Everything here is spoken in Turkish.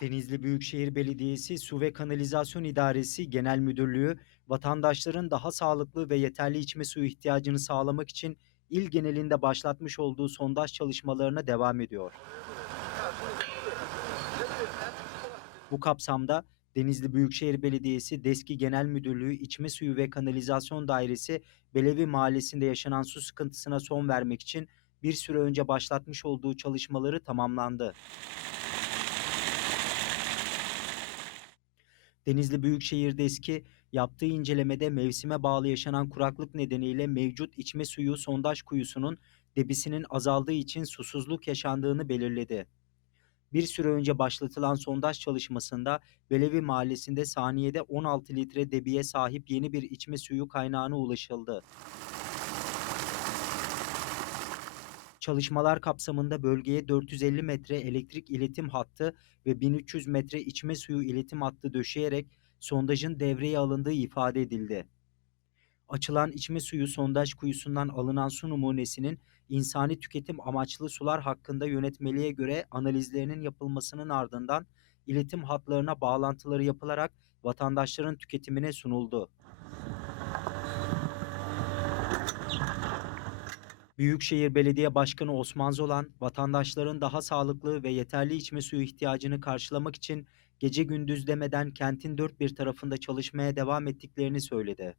Denizli Büyükşehir Belediyesi Su ve Kanalizasyon İdaresi Genel Müdürlüğü, vatandaşların daha sağlıklı ve yeterli içme suyu ihtiyacını sağlamak için il genelinde başlatmış olduğu sondaj çalışmalarına devam ediyor. Bu kapsamda Denizli Büyükşehir Belediyesi Deski Genel Müdürlüğü İçme Suyu ve Kanalizasyon Dairesi Belevi Mahallesi'nde yaşanan su sıkıntısına son vermek için bir süre önce başlatmış olduğu çalışmaları tamamlandı. Denizli Büyükşehir Deski yaptığı incelemede mevsime bağlı yaşanan kuraklık nedeniyle mevcut içme suyu sondaj kuyusunun debisinin azaldığı için susuzluk yaşandığını belirledi. Bir süre önce başlatılan sondaj çalışmasında Belevi Mahallesi'nde saniyede 16 litre debiye sahip yeni bir içme suyu kaynağına ulaşıldı. Çalışmalar kapsamında bölgeye 450 metre elektrik iletim hattı ve 1300 metre içme suyu iletim hattı döşeyerek sondajın devreye alındığı ifade edildi. Açılan içme suyu sondaj kuyusundan alınan su numunesinin insani tüketim amaçlı sular hakkında yönetmeliğe göre analizlerinin yapılmasının ardından iletim hatlarına bağlantıları yapılarak vatandaşların tüketimine sunuldu. Büyükşehir Belediye Başkanı Osman Zolan, vatandaşların daha sağlıklı ve yeterli içme suyu ihtiyacını karşılamak için gece gündüz demeden kentin dört bir tarafında çalışmaya devam ettiklerini söyledi.